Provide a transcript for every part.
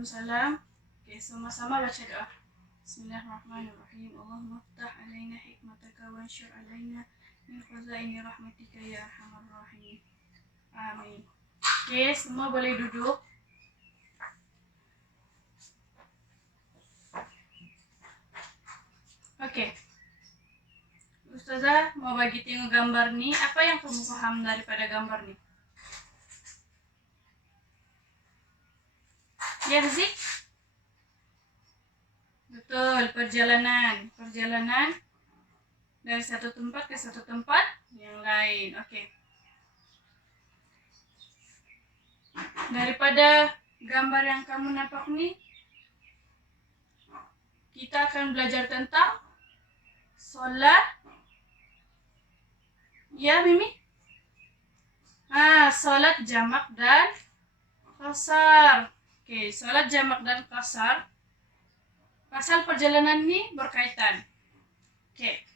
Waalaikumsalam. Oke, sama-sama baca doa. Bismillahirrahmanirrahim. Allahumma ftah alaina hikmataka wa ansyur alaina min khazaini rahmatika ya arhamar rahimin. Amin. Oke, semua boleh duduk. Oke. Ustazah mau bagi tengok gambar nih. Apa yang kamu paham daripada gambar nih? Ya, Zik? Betul, perjalanan dari satu tempat ke satu tempat yang lain. Oke. Daripada gambar yang kamu nampak nih, kita akan belajar tentang sholat. Ya, Mimi? Sholat jamak dan qasar. Oke, sholat jamak dan qasar. Pasal perjalanan ini berkaitan. Oke.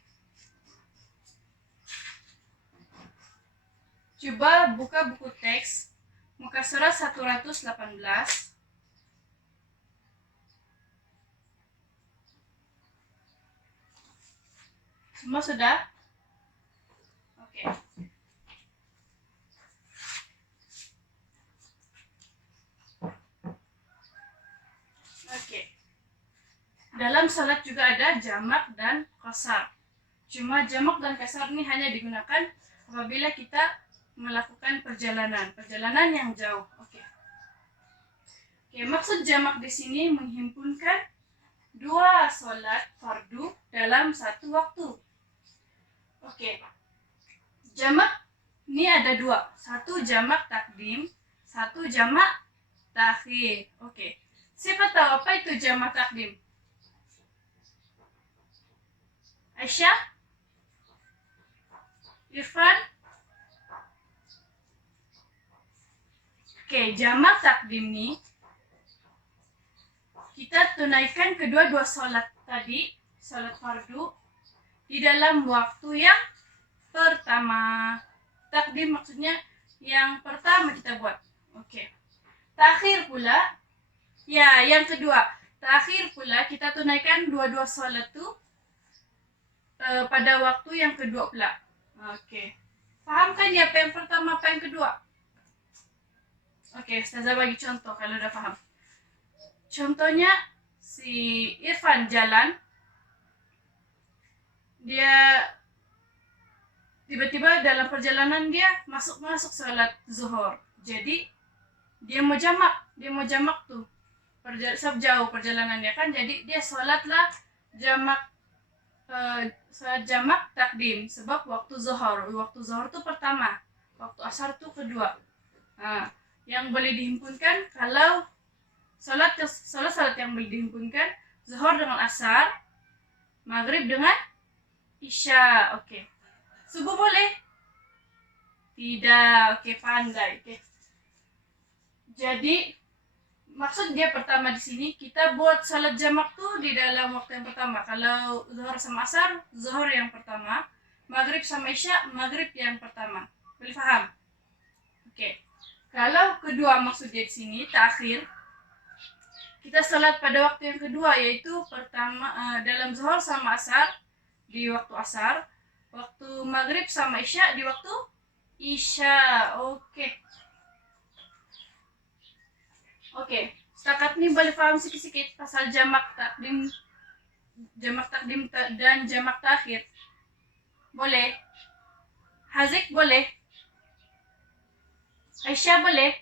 Coba buka buku teks muka surat 118. Semua sudah? Oke. Oke. Dalam salat juga ada jamak dan qasar. Cuma jamak dan qasar ini hanya digunakan apabila kita melakukan perjalanan yang jauh. Oke, maksud jamak di sini menghimpunkan dua salat fardu dalam satu waktu. Oke. Jamak ini ada dua. Satu jamak takdim, satu jamak takhir. Oke. Siapa tahu apa itu jamak takdim? Aisyah? Irfan? Oke, jamak takdim ini kita tunaikan kedua-dua sholat tadi, sholat fardu, di dalam waktu yang pertama. Takdim maksudnya yang pertama kita buat. Oke. Takhir pula, ya yang kedua. Takhir pula kita tunaikan dua-dua sholat tuh pada waktu yang kedua pula. Oke. Paham kan ya apa yang pertama, apa yang kedua? Oke, Ustazah bagi contoh kalau udah paham. Contohnya si Irfan jalan, dia tiba-tiba dalam perjalanan dia masuk sholat zuhur. Jadi dia mau jamak tuh. Jauh perjalanannya kan, jadi dia sholatlah jamak sholat jamak takdim sebab waktu zuhur tuh pertama, waktu asar tuh kedua. Yang boleh dihimpunkan kalau salat yang boleh dihimpunkan zuhur dengan asar, maghrib dengan isya. Oke. Subuh boleh? Tidak. Oke, pandai. Oke. Jadi maksud dia pertama di sini kita buat salat jamak tuh di dalam waktu yang pertama. Kalau zuhur sama asar, zuhur yang pertama. Maghrib sama isya, maghrib yang pertama. Boleh paham? Oke. Kalau kedua maksud dia di sini takhir, kita salat pada waktu yang kedua, yaitu pertama dalam zuhur sama asar di waktu asar, waktu maghrib sama isya di waktu isya. Oke. Setakat ini boleh paham sedikit pasal jamak takdim dan jamak takhir. Boleh? Hazik boleh? Aisyah boleh?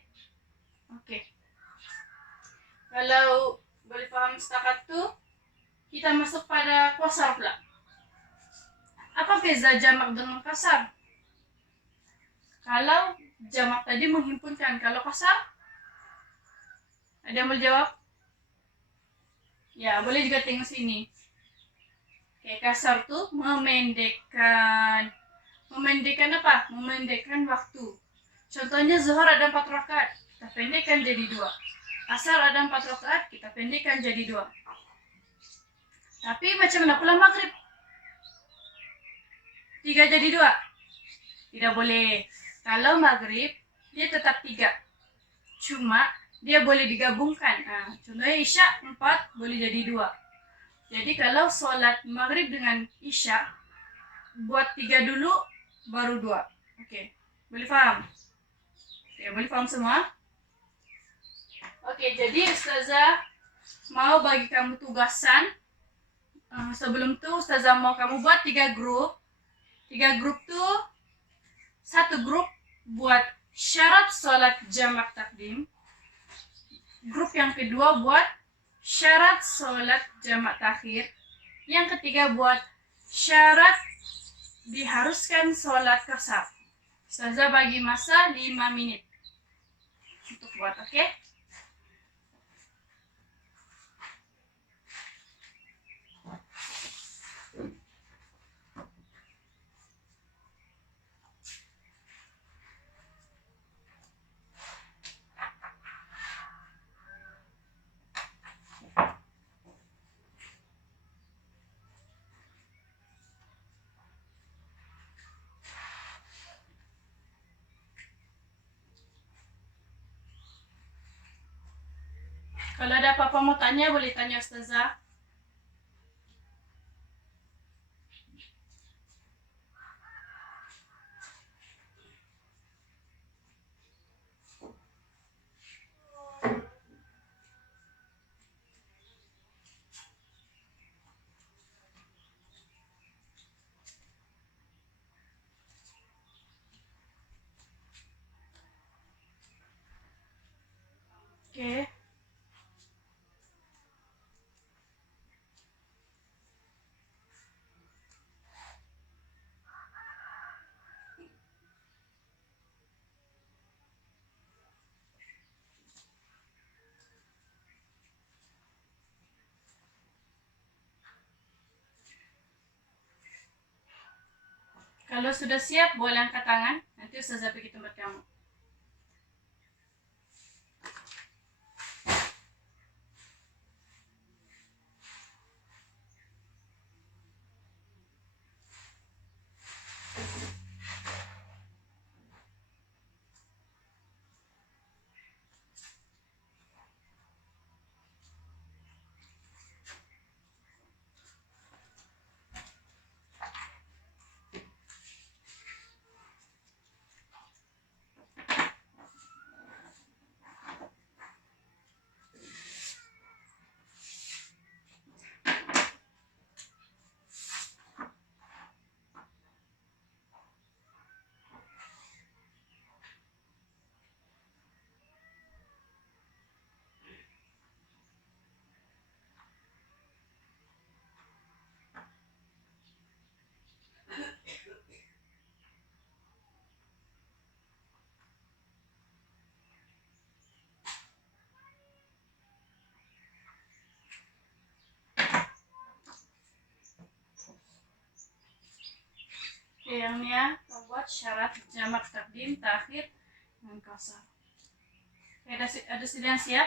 Oke. Kalau boleh paham setakat tuh, kita masuk pada qasar pula. Apa beza jamak dengan qasar? Kalau jamak tadi menghimpunkan, kalau qasar? Ada yang mau jawab? Ya, boleh juga tengok sini. Oke, qasar tuh memendekkan. Memendekkan apa? Memendekkan waktu. Contohnya zuhur ada 4 rakaat, kita pendekkan jadi 2. Asar ada 4 rakaat, kita pendekkan jadi 2. Tapi macam mana pula maghrib? 3 jadi 2? Tidak boleh. Kalau maghrib, dia tetap 3. Cuma dia boleh digabungkan. Nah, contohnya Isya 4 boleh jadi 2. Jadi kalau sholat maghrib dengan Isya, buat 3 dulu, baru 2. Oke, boleh paham? Oke, boleh paham semua? Oke, jadi Ustazah mau bagi kamu tugasan. Sebelum itu Ustazah mau kamu buat 3 grup. 3 grup tuh, satu grup buat syarat sholat jamak takdim. Grup yang kedua buat syarat sholat jamak takhir. Yang ketiga buat syarat diharuskan sholat qasar. Ustazah bagi masa 5 menit untuk buat, oke? Kalau ada apa-apa mau tanya, boleh tanya Ustazah. Oke. Kalau sudah siap, boleh angkat tangan. Nanti Ustazah pergi tempat kamu. Yang membuat syarat jamak takdim, takhir, dan qasar. Ada sudah siap?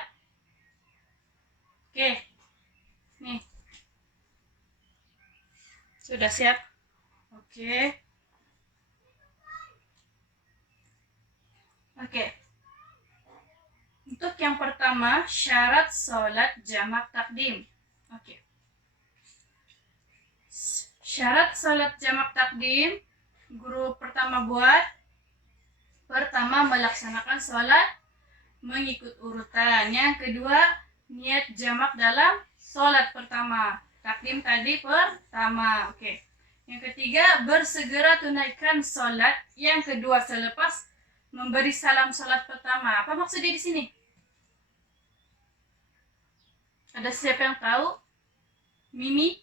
Oke. Nih. Sudah siap? Oke. Oke. Untuk yang pertama, syarat sholat jamak takdim. Oke. Syarat sholat jamak takdim, grup pertama buat melaksanakan sholat mengikut urutan. Yang kedua, niat jamak dalam sholat pertama. Takdim tadi pertama. Oke. Yang ketiga, bersegera tunaikan sholat. Yang kedua, selepas memberi salam sholat pertama. Apa maksudnya di sini? Ada siapa yang tahu? Mimi?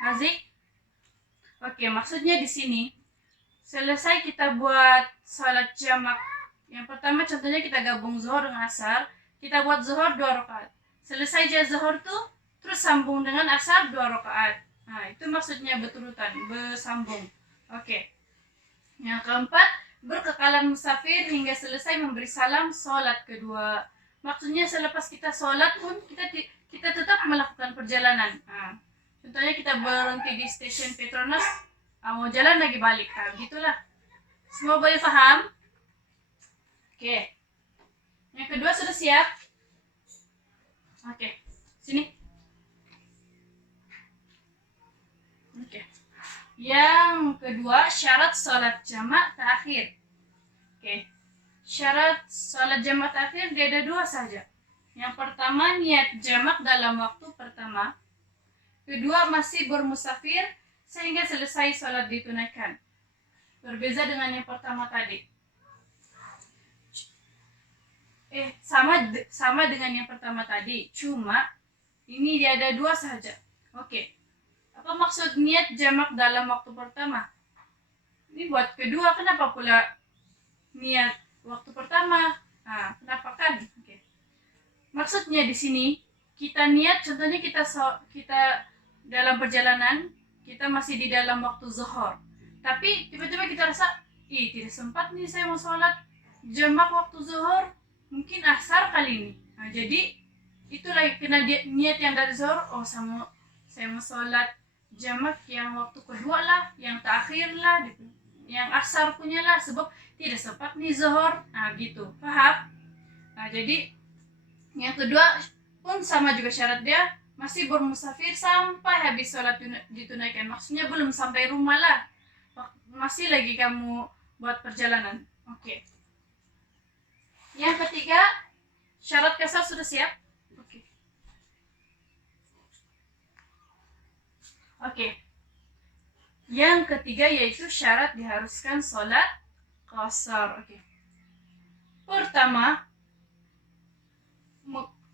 Azik? Oke, maksudnya di sini selesai kita buat sholat jamak. Yang pertama contohnya kita gabung zuhur dengan asar. Kita buat zuhur 2 rakaat. Selesai aja zuhur tuh, terus sambung dengan asar 2 rakaat. Nah, itu maksudnya berurutan, bersambung. Oke. Yang keempat, berkekalan musafir hingga selesai memberi salam sholat kedua. Maksudnya selepas kita sholat pun kita tetap melakukan perjalanan. Nah, contohnya kita berhenti di stasiun Petronas, mau jalan lagi balik. Nah, gitulah. Semua boleh paham? Oke. Yang kedua sudah siap? Oke. Sini. Oke. Yang kedua, syarat sholat jamak taakhir. Oke. Syarat sholat jamak taakhir dia ada 2 saja. Yang pertama, niat jamak dalam waktu pertama. Kedua, masih bermusafir sehingga selesai sholat ditunaikan. Berbeza dengan yang pertama tadi. Sama dengan yang pertama tadi, cuma ini dia ada 2 saja. Oke. Apa maksud niat jamak dalam waktu pertama? Ini buat kedua, kenapa pula niat waktu pertama? Nah, kenapa kan? Oke. Maksudnya di sini kita niat, contohnya kita dalam perjalanan, kita masih di dalam waktu zuhur. Tapi tiba-tiba kita rasa, tidak sempat nih saya mau sholat jamak waktu zuhur, mungkin asar kali ini. Nah, jadi itulah kena niat yang dari zuhur, saya mau sholat jamak yang waktu kedua lah, yang terakhir lah, gitu. Yang asar punya lah, sebab tidak sempat nih zuhur. Nah, gitu. Paham? Nah, jadi yang kedua pun sama juga syarat dia, masih bermusafir sampai habis sholat ditunaikan. Maksudnya belum sampai rumah lah, masih lagi kamu buat perjalanan. Oke. Yang ketiga, syarat qasar sudah siap? Oke. Yang ketiga yaitu syarat diharuskan sholat qasar. Oke. Pertama,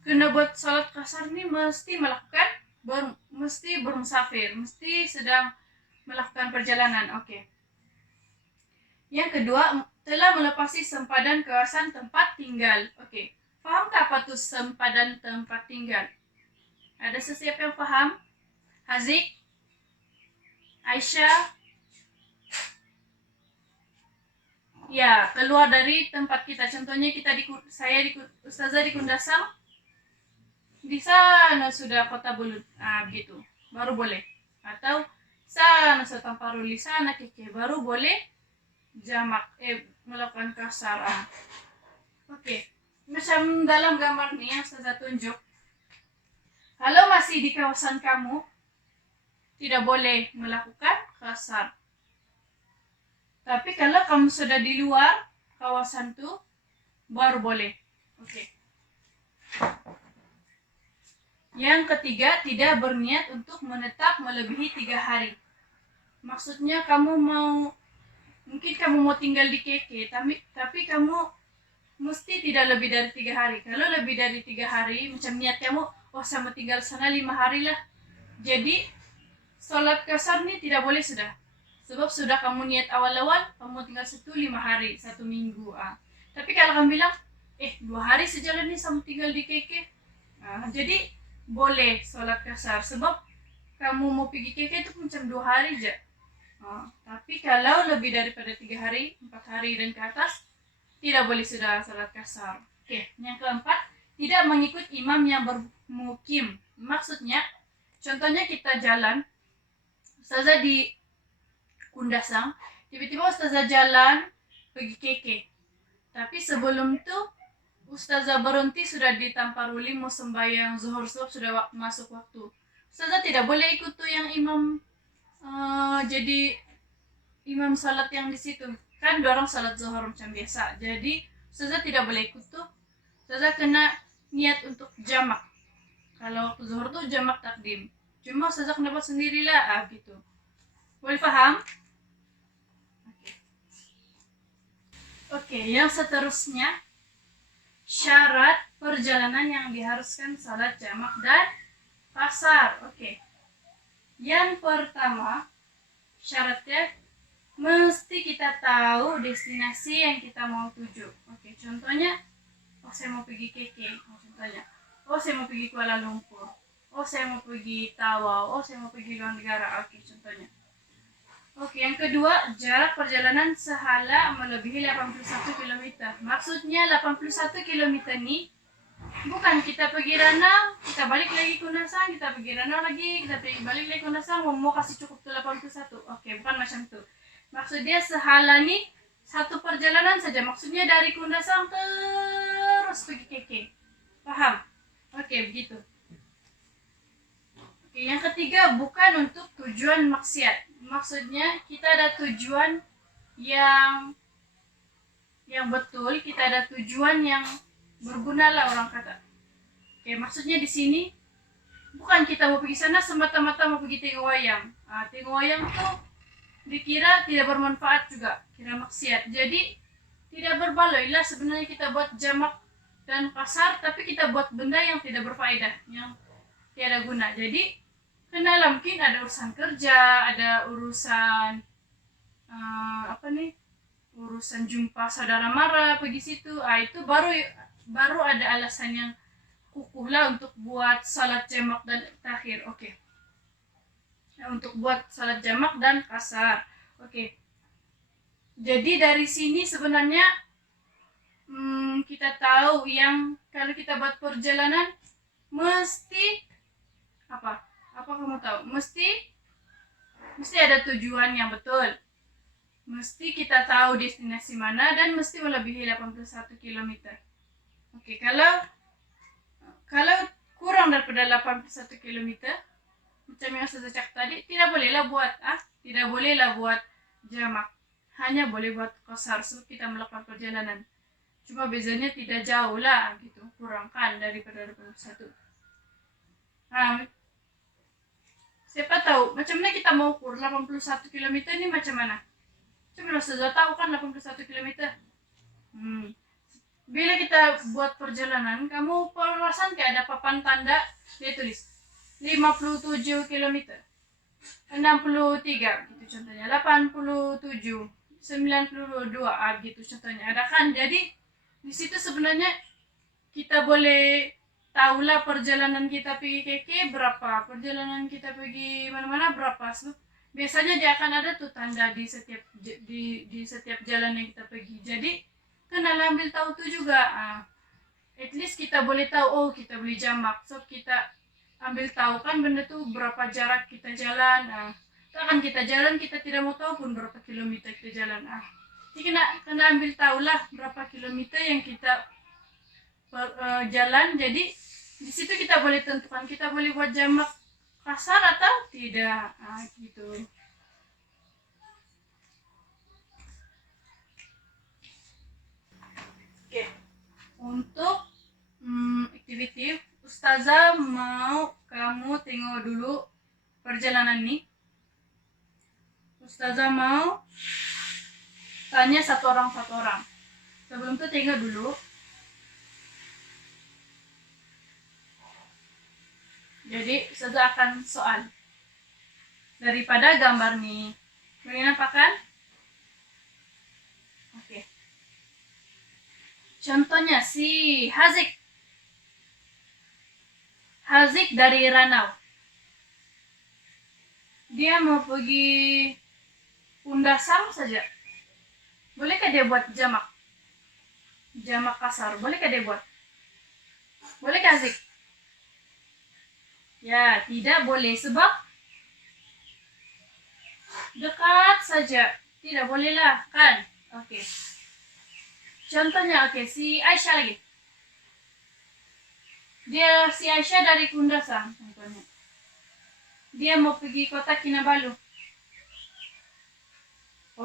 kena buat sholat qasar ini mesti bermusafir, mesti sedang melakukan perjalanan. Oke. Yang kedua, telah melepasi sempadan kawasan tempat tinggal. Oke. Paham apa tuh sempadan tempat tinggal? Ada sesiap yang paham? Hazik? Aisyah? Ya, keluar dari tempat kita. Contohnya Ustazah di Kundasang. Di sana sudah Kota Bulut. Nah, begitu. Baru boleh. Atau sana Tamparuli, sana Keke, baru boleh jamak melakukan qasar. Oke. Macam dalam gambar nih yang Ustazah tunjuk. Kalau masih di kawasan kamu, tidak boleh melakukan qasar. Tapi kalau kamu sudah di luar kawasan itu, baru boleh. Oke. Yang ketiga, tidak berniat untuk menetap melebihi 3 hari. Maksudnya mungkin kamu mau tinggal di Keke, tapi kamu mesti tidak lebih dari 3 hari. Kalau lebih dari 3 hari, macam niat kamu, saya mau tinggal sana 5 hari lah. Jadi, sholat qasar ini tidak boleh sudah. Sebab sudah kamu niat awal-awal, kamu tinggal 5 hari, 1 minggu. Tapi kalau kamu bilang, 2 hari sejalan nih sama tinggal di Keke. Jadi, boleh sholat qasar. Sebab kamu mau pergi Keke itu macam 2 hari aja. Tapi kalau lebih daripada 3 hari, 4 hari dan ke atas, tidak boleh sudah sholat qasar. Oke, yang keempat, tidak mengikut imam yang bermukim. Maksudnya, contohnya kita jalan, Ustazah di Kundasang, tiba-tiba Ustazah jalan pergi Keke. Tapi sebelum itu, Ustazah berhenti sudah di Tamparuli mau sembahyang zuhur, sebab sudah masuk waktu. Ustazah tidak boleh ikut tuh yang imam, jadi imam salat yang di situ. Kan dorong salat zuhur macam biasa. Jadi Ustazah tidak boleh ikut tuh. Ustazah kena niat untuk jamak. Kalau waktu zuhur tuh jamak takdim. Cuma Ustazah kena buat sendirilah, gitu. Boleh paham? Oke, yang seterusnya, syarat perjalanan yang diharuskan salat jamak dan qasar. Oke. Yang pertama, syaratnya mesti kita tahu destinasi yang kita mau tuju. Oke, contohnya, saya mau pergi Keke. Contohnya, saya mau pergi Kuala Lumpur. Saya mau pergi Tawau. Saya mau pergi luar negara. Oke, contohnya. Oke, yang kedua, jarak perjalanan sehala melebihi 81 km. Maksudnya 81 km ini bukan kita pergi Ranau, kita balik lagi Kundasang, kita pergi Ranau lagi, kita balik lagi Kundasang, mau kasih cukup tuh 81. Oke, bukan macam itu. Maksudnya sehala nih satu perjalanan saja, maksudnya dari Kundasang terus pergi Keke. Paham? Oke, begitu. Oke, yang ketiga, bukan untuk tujuan maksiat. Maksudnya kita ada tujuan yang betul, kita ada tujuan yang berguna lah orang kata. Oke, maksudnya di sini bukan kita mau pergi sana semata-mata mau pergi tengok wayang. Tengok wayang tuh dikira tidak bermanfaat juga, kira maksiat. Jadi tidak berbaloi lah sebenarnya kita buat jamak dan kasar, tapi kita buat benda yang tidak berfaedah, yang tiada guna. Jadi kendala mungkin ada urusan kerja, ada urusan urusan jumpa saudara mara pergi situ. Itu baru ada alasan yang kukuh lah untuk buat salat jamak dan takhir. Oke. Untuk buat salat jamak dan kasar. Oke. Jadi dari sini sebenarnya kita tahu yang kalau kita buat perjalanan mesti apa kamu tahu? Mesti ada tujuan yang betul. Mesti kita tahu destinasi mana dan mesti melebihi 81 km. Oke, kalau kurang daripada 81 km, macam yang saya cakap tadi, tidak bolehlah buat jamak. Hanya boleh buat qasar sebab kita melakukan perjalanan. Cuma bezanya tidak jauh lah gitu, kurang kan daripada 81. Siapa tahu macam mana kita mau ukur 81 km ini macam mana? Coba sudah tahu kan 81 km. Bila kita buat perjalanan, kamu perasan kayak ada papan tanda, dia tulis 57 km, 63 gitu contohnya, 87, 92 gitu contohnya. Ada kan? Jadi di situ sebenarnya kita boleh tahulah perjalanan kita pergi Keke berapa, perjalanan kita pergi mana-mana berapa. Biasanya dia akan ada tuh tanda di setiap jalan yang kita pergi. Jadi kenal ambil tahu tuh juga. At least kita boleh tahu, kita beli jamak. So kita ambil tahu kan benda tuh berapa jarak kita jalan. Kan kita jalan kita tidak mau tahu pun berapa kilometer kita jalan. Jadi kena ambil tahu lah berapa kilometer yang kita jalan. Jadi di situ kita boleh tentukan kita boleh buat jamak kasar atau tidak, gitu. Oke, untuk aktiviti, Ustazah mau kamu tengok dulu perjalanan ini. Ustazah mau tanya satu orang. Sebelum itu tengok dulu. Jadi Ustazah akan soal daripada gambar nih. Boleh nampak kan? Oke. Contohnya si Hazik dari Ranau. Dia mau pergi Kundasang saja. Bolehkah dia buat jamak kasar? Bolehkah dia buat? Bolehkah Hazik? Ya, tidak boleh sebab dekat saja. Tidak bolehlah, kan? Oke. Contohnya, si Aisyah lagi. Si Aisyah dari Kundasang, contohnya. Dia mau pergi kota Kinabalu.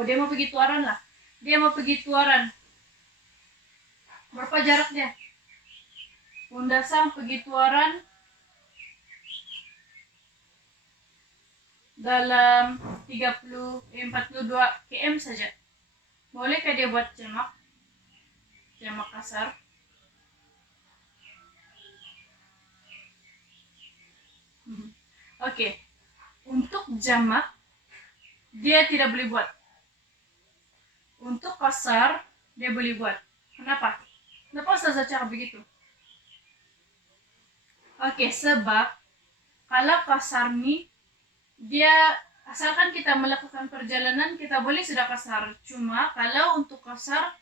Dia mau pergi Tuaran lah. Dia mau pergi Tuaran. Berapa jarak dia? Kundasang pergi Tuaran dalam 42 km saja. Bolehkah dia buat jamak kasar? Oke. Untuk jamak dia tidak boleh buat. Untuk kasar dia boleh buat. Kenapa Ustazah cakap begitu? Oke, sebab kalau kasar nih dia asalkan kita melakukan perjalanan kita boleh sudah kasar. Cuma kalau untuk kasar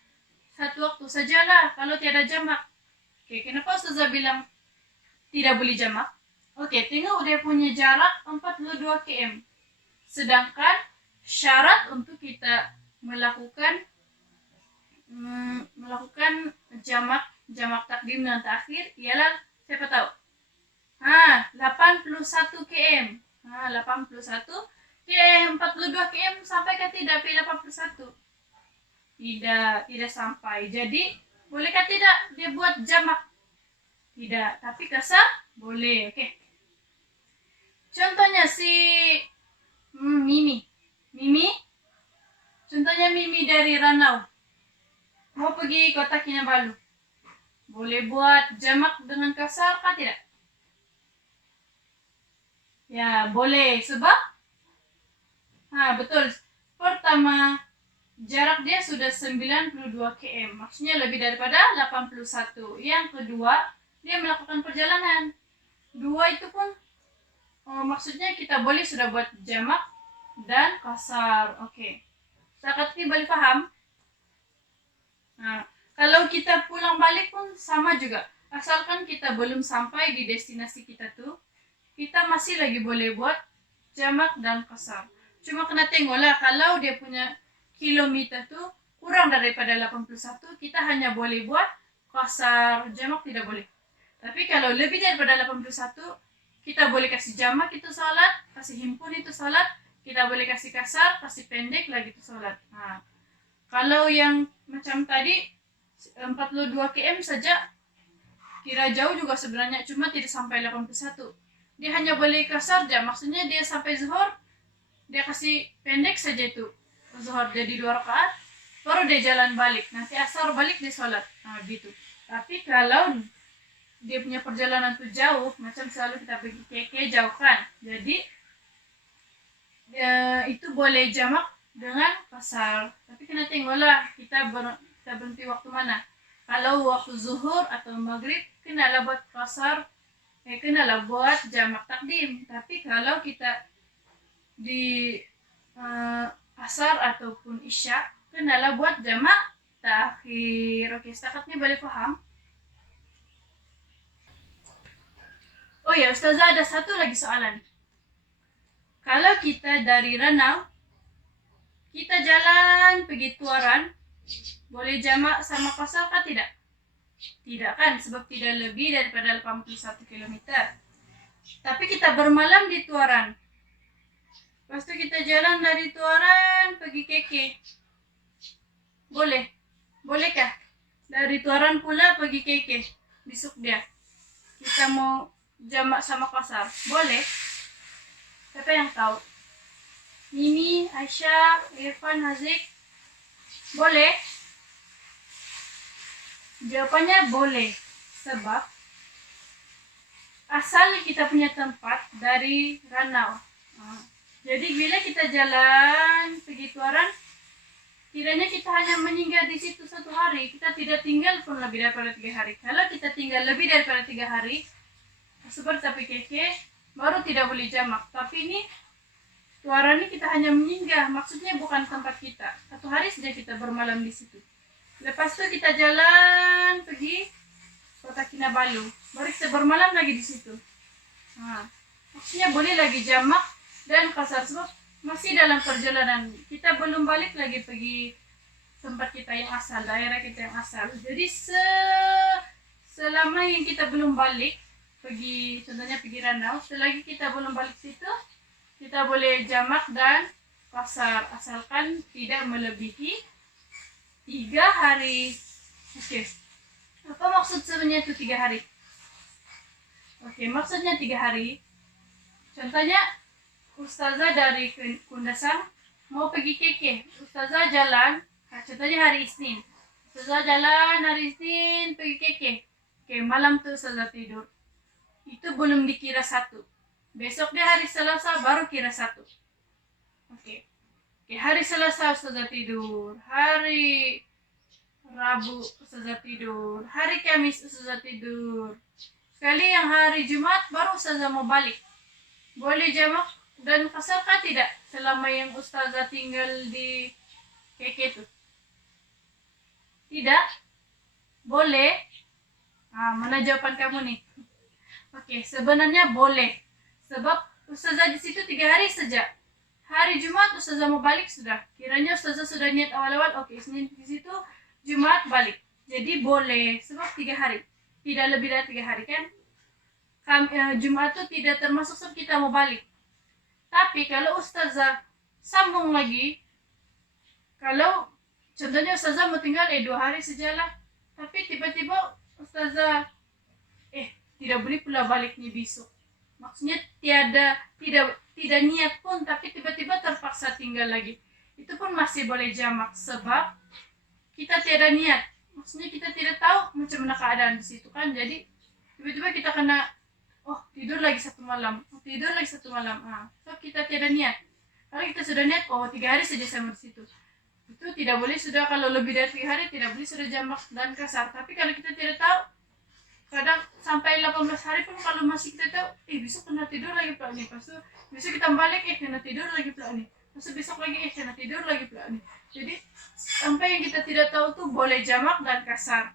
satu waktu sajalah kalau tiada jamak. Oke, kenapa Ustazah bilang tidak boleh jamak? Oke, tengok dia punya jarak 42 km. Sedangkan syarat untuk kita melakukan melakukan jamak takdim dan takhir ialah siapa tahu? 81 km. 81 km, 42 km sampai ke tidak P81? Tidak sampai. Jadi bolehkah tidak dia buat jamak? Tidak, tapi kasar boleh. Oke. Contohnya si Mimi. Contohnya Mimi dari Ranau. Mau pergi kota Kinabalu. Boleh buat jamak dengan kasar kah tidak? Ya, boleh. Sebab? Betul. Pertama, jarak dia sudah 92 km. Maksudnya lebih daripada 81. Yang kedua, dia melakukan perjalanan. 2 itu pun maksudnya kita boleh sudah buat jamak dan kasar. Oke. Setakat ini boleh paham? Kalau kita pulang balik pun sama juga. Asalkan kita belum sampai di destinasi kita tuh, kita masih lagi boleh buat jamak dan kasar. Cuma kena tengoklah, kalau dia punya kilometer tuh kurang daripada 81, kita hanya boleh buat kasar, jamak tidak boleh. Tapi kalau lebih daripada 81, kita boleh kasih jamak itu salat, kasih himpun itu salat, kita boleh kasih kasar, kasih pendek lagi itu salat. Kalau yang macam tadi 42 km saja kira jauh juga sebenarnya, cuma tidak sampai 81. Dia hanya boleh kasar aja, maksudnya dia sampai zuhur, dia kasih pendek saja itu. Zuhur jadi 2 rakaat, baru dia jalan balik. Nanti asar balik dia sholat. Gitu. Tapi kalau dia punya perjalanan tuh jauh, macam selalu kita pergi keke jauh kan. Jadi itu boleh jamak dengan kasar. Tapi kena tengoklah kita berhenti waktu mana. Kalau waktu zuhur atau maghrib, kenalah buat kasar, kenalah buat jamak takdim. Tapi kalau kita di asar ataupun isya, kenalah buat jamak takhir. Oke, setakat ini boleh paham? Oh ya, Ustazah ada satu lagi soalan. Kalau kita dari Ranau, kita jalan pergi Tuaran, boleh jamak sama kasar kah tidak? Tidak kan, sebab tidak lebih daripada 81 km. Tapi kita bermalam di Tuaran. Lepas itu kita jalan dari Tuaran pergi Keke. Boleh? Bolehkah? Dari Tuaran pula pergi Keke. Besok dia. Kita mau jamak sama kasar. Boleh? Siapa yang tahu? Mimi, Aisyah, Irfan, Hazik. Boleh? Jawabannya boleh. Sebab asal kita punya tempat dari Ranau. Jadi bila kita jalan pergi Tuaran, kiranya kita hanya meninggal di situ 1 hari. Kita tidak tinggal pun lebih daripada 3 hari. Kalau kita tinggal lebih daripada 3 hari, seperti tapi keke, baru tidak boleh jamak. Tapi ini Tuaran ini kita hanya meninggal, maksudnya bukan tempat kita. 1 hari saja kita bermalam di situ. Lepas itu kita jalan pergi kota Kinabalu, baru kita bermalam lagi di situ. Maksudnya boleh lagi jamak dan kasar, sebab masih dalam perjalanan. Kita belum balik lagi pergi tempat kita yang asal, daerah kita yang asal. Jadi selama yang kita belum balik pergi, contohnya pergi Ranau, selagi kita belum balik situ, kita boleh jamak dan kasar, asalkan tidak melebihi 3 hari. Oke. Apa maksud sebenarnya itu 3 hari? Oke, maksudnya 3 hari. Contohnya, Ustazah dari Kundasang mau pergi Keke. Ustazah jalan, contohnya hari Isnin. Ustazah jalan hari Isnin pergi Keke. Oke, malam tuh Ustazah tidur. Itu belum dikira 1. Besok dia hari Selasa baru kira 1. Oke, hari Selasa Ustazah tidur. Hari Rabu Ustazah tidur. Hari Kamis Ustazah tidur. Sekali yang hari Jumat baru Ustazah mau balik. Boleh jamak dan kasar kah tidak selama yang Ustazah tinggal di Keke itu? Tidak? Boleh? Mana jawaban kamu nih? Oke, sebenarnya boleh. Sebab Ustazah di situ 3 hari saja. Hari Jumat Ustazah mau balik sudah. Kiranya Ustazah sudah niat awal-awal, oke, Senin di situ, Jumat balik. Jadi boleh sebab 3 hari, tidak lebih dari 3 hari kan. Jumat tuh tidak termasuk sebab kita mau balik. Tapi kalau ustazah sambung lagi, kalau contohnya ustazah mau tinggal 2 hari sajalah, tapi tiba-tiba ustazah tidak boleh pula balik nih besok. Maksudnya tidak niat pun, tapi tiba-tiba terpaksa tinggal lagi. Itu pun masih boleh jamak sebab kita tiada niat. Maksudnya kita tidak tahu macam mana keadaan di situ kan. Jadi tiba-tiba kita kena tidur lagi satu malam. So kita tiada niat. Kalau kita sudah niat, 3 hari saja sama di situ. Itu tidak boleh sudah, kalau lebih dari 3 hari tidak boleh sudah jamak dan kasar. Tapi kalau kita tidak tahu, kadang sampai 18 hari pun kalau masih kita tahu, besok kena tidur lagi pula nih. Pas itu besok kita balik, kena tidur lagi pula nih. Pas besok lagi, kena tidur lagi pula nih. Jadi sampai yang kita tidak tahu tuh boleh jamak dan kasar.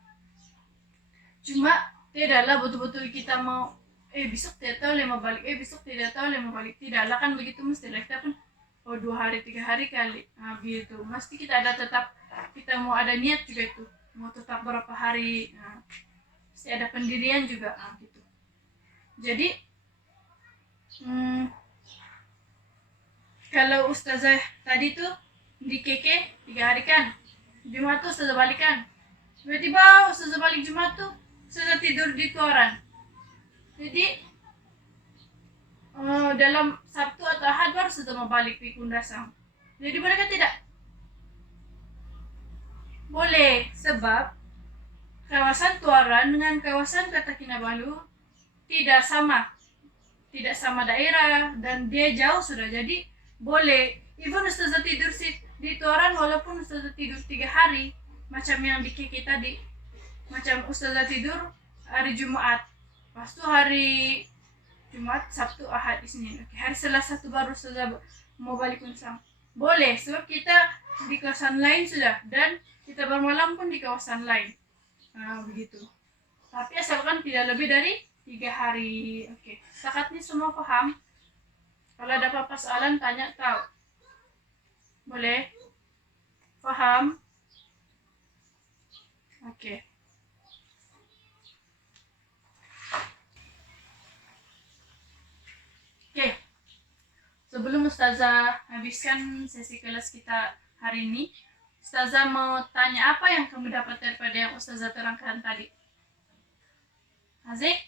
Cuma tidaklah betul-betul kita mau besok tidak tahu lima balik, besok tidak tahu lima balik. Tidaklah kan begitu, mestilah kita pun 2 hari 3 hari kali. Nah gitu, mesti kita ada tetap, kita mau ada niat juga itu, mau tetap berapa hari. Nah, mesti ada pendirian juga. Nah gitu. Jadi kalau ustazah tadi tuh di keke 3 hari kan, Jumat tuh ustazah balik kan, tiba-tiba ustazah balik Jumat tuh ustazah tidur di tuaran. Jadi dalam Sabtu atau Ahad baru sudah mau balik di Kundasang. Jadi boleh kan tidak? Boleh, sebab kawasan Tuaran dengan kawasan Kota Kinabalu tidak sama daerah dan dia jauh sudah. Jadi boleh, even ustazah tidur di Tuaran walaupun ustazah tidur 3 hari, macam yang di Kiki tadi, macam ustazah tidur hari Jumat, pas itu hari Jumat, Sabtu, Ahad, Isnin. Hari Selasa itu baru sudah mau balik Kundasang. Boleh, sebab kita di kawasan lain sudah, dan kita bermalam pun di kawasan lain. Nah, begitu. Tapi asalkan tidak lebih dari 3 hari. Oke, setakat ini semua paham? Kalau ada apa-apa soalan, tanya, tahu. Boleh? Paham? Oke. Sebelum Ustazah habiskan sesi kelas kita hari ini, Ustazah mau tanya apa yang kamu dapat daripada yang Ustazah terangkan tadi? Hazik,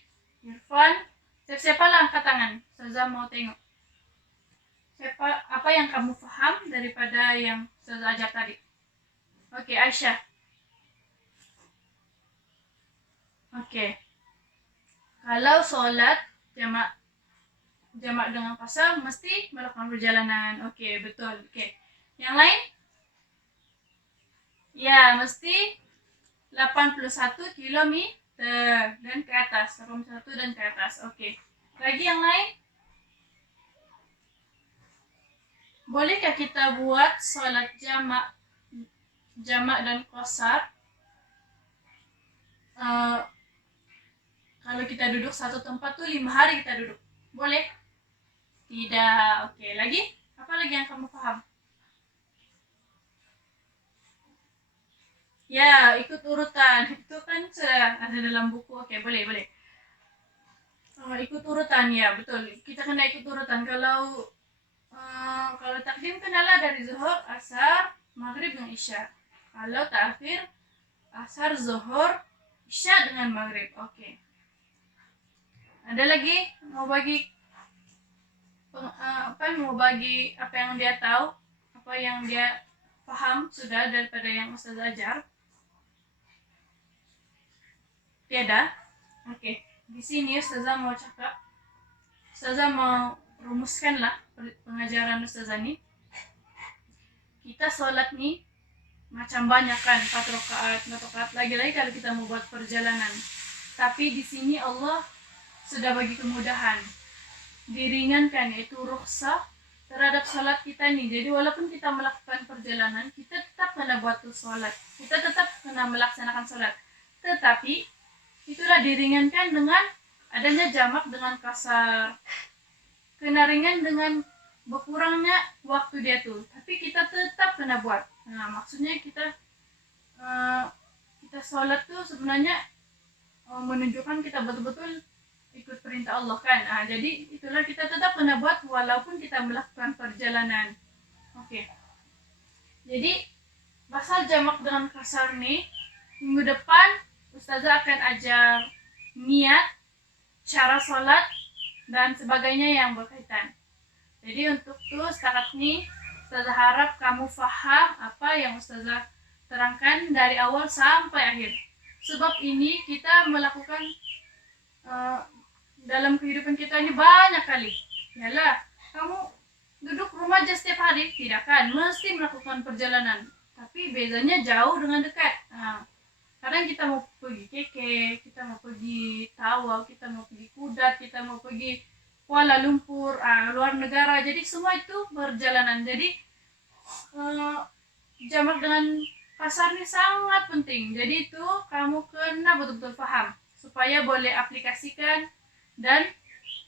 Irfan, siapa lah angkat tangan. Ustazah mau tengok. Apa yang kamu paham daripada yang Ustazah ajar tadi? Oke, Aisyah. Oke. Kalau sholat jamak dengan qasar mesti melakukan perjalanan. Oke, betul. Oke. Yang lain? Ya, mesti 81 km dan ke atas. 81 dan ke atas. Oke. Lagi yang lain? Bolehkah kita buat sholat jamak dan qasar? Kalau kita duduk satu tempat tuh 5 hari kita duduk. Boleh? Tidak. Oke, lagi? Apa lagi yang kamu paham? Ya, ikut urutan. Itu kan sudah ada dalam buku. Oke, boleh. Ikut urutan, ya, betul. Kita kena ikut urutan. Kalau takdim kenalah dari zuhur, asar, maghrib dan isya. Kalau ta'khir, asar, zuhur, isya dengan maghrib. Oke. Ada lagi mau bagi apa yang dia tahu, apa yang dia paham sudah daripada yang Ustazah ajar? Tiada? Oke. Di sini Ustazah mau cakap, Ustazah mau rumuskan lah pengajaran Ustazah nih. Kita sholat nih macam banyak kan, 4 rakaat lagi kalau kita mau buat perjalanan. Tapi di sini Allah sudah bagi kemudahan, diringankan, yaitu rukhsah terhadap sholat kita nih. Jadi walaupun kita melakukan perjalanan, kita tetap kena buat tuh sholat, kita tetap kena melaksanakan sholat. Tetapi itulah diringankan dengan adanya jamak dengan kasar, kena ringan dengan berkurangnya waktu dia tuh, tapi kita tetap kena buat. Nah, maksudnya kita kita sholat tuh sebenarnya menunjukkan kita betul-betul ikut perintah Allah kan. Jadi itulah kita tetap kena buat walaupun kita melakukan perjalanan. Oke. Jadi pasal jamak dengan kasar nih, minggu depan Ustazah akan ajar niat, cara sholat, dan sebagainya yang berkaitan. Jadi untuk tuh setakat nih, Ustazah harap kamu paham apa yang Ustazah terangkan dari awal sampai akhir. Sebab ini kita melakukan dalam kehidupan kita ini banyak kali. Yalah, kamu duduk rumah aja setiap hari, tidak kan? Mesti melakukan perjalanan. Tapi bedanya jauh dengan dekat. Kadang kita mau pergi Keke, kita mau pergi Tawau, kita mau pergi Kudat, kita mau pergi Kuala Lumpur, luar negara. Jadi semua itu perjalanan. Jadi jamak dengan kasar ini sangat penting. Jadi itu kamu kena betul-betul paham supaya boleh aplikasikan dan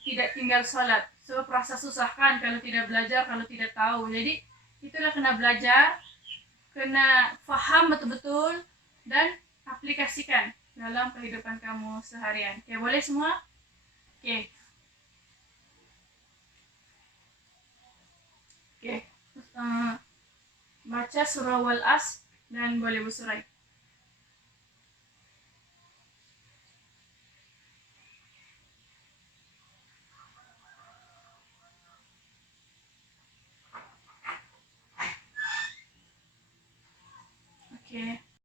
tidak tinggal sholat. So rasa susah kan kalau tidak belajar, kalau tidak tahu. Jadi itulah kena belajar, kena paham betul-betul dan aplikasikan dalam kehidupan kamu seharian. Oke, boleh semua? Oke. Oke. Baca surah Wal As dan boleh bersurai.